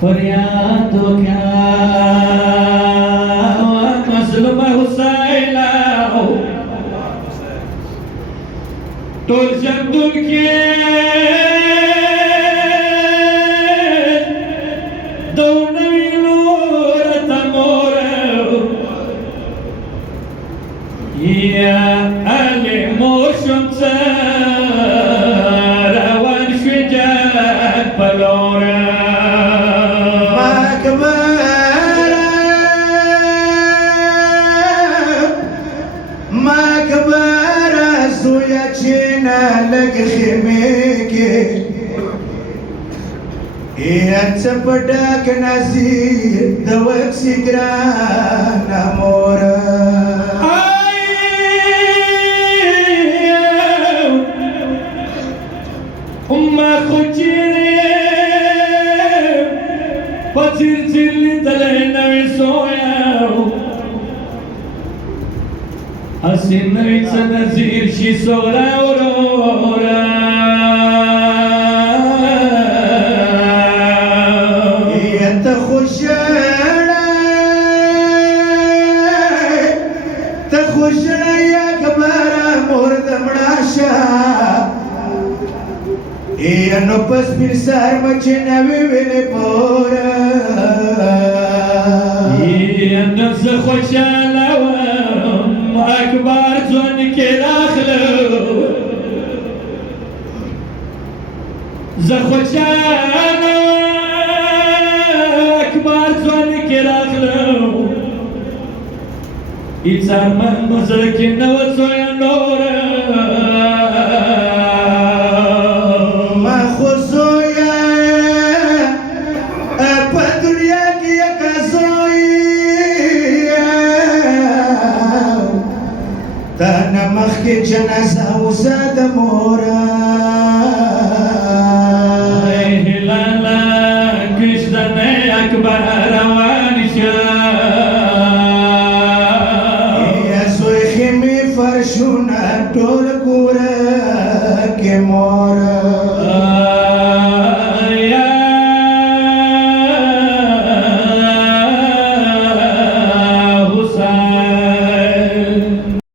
फरियादों क्या मजलूम हुसैन टोल जंदुल के दोनों तमोर या अले मोशम rawan shujat palora Sapdak nasir dawak sigran amora umma khujire patir chilli talena soya asin ritsa nazir shi sora aurora no pas pensar machina vivele pora ana zakhshala akbar zon ke dakhlo zakhshala akbar zon ke dakhlo itzar man muzkin nawso ya nora que janaza usada mora hilala krishna ne akbar rawan sha ya soy khimi farshuna tol kura ke mora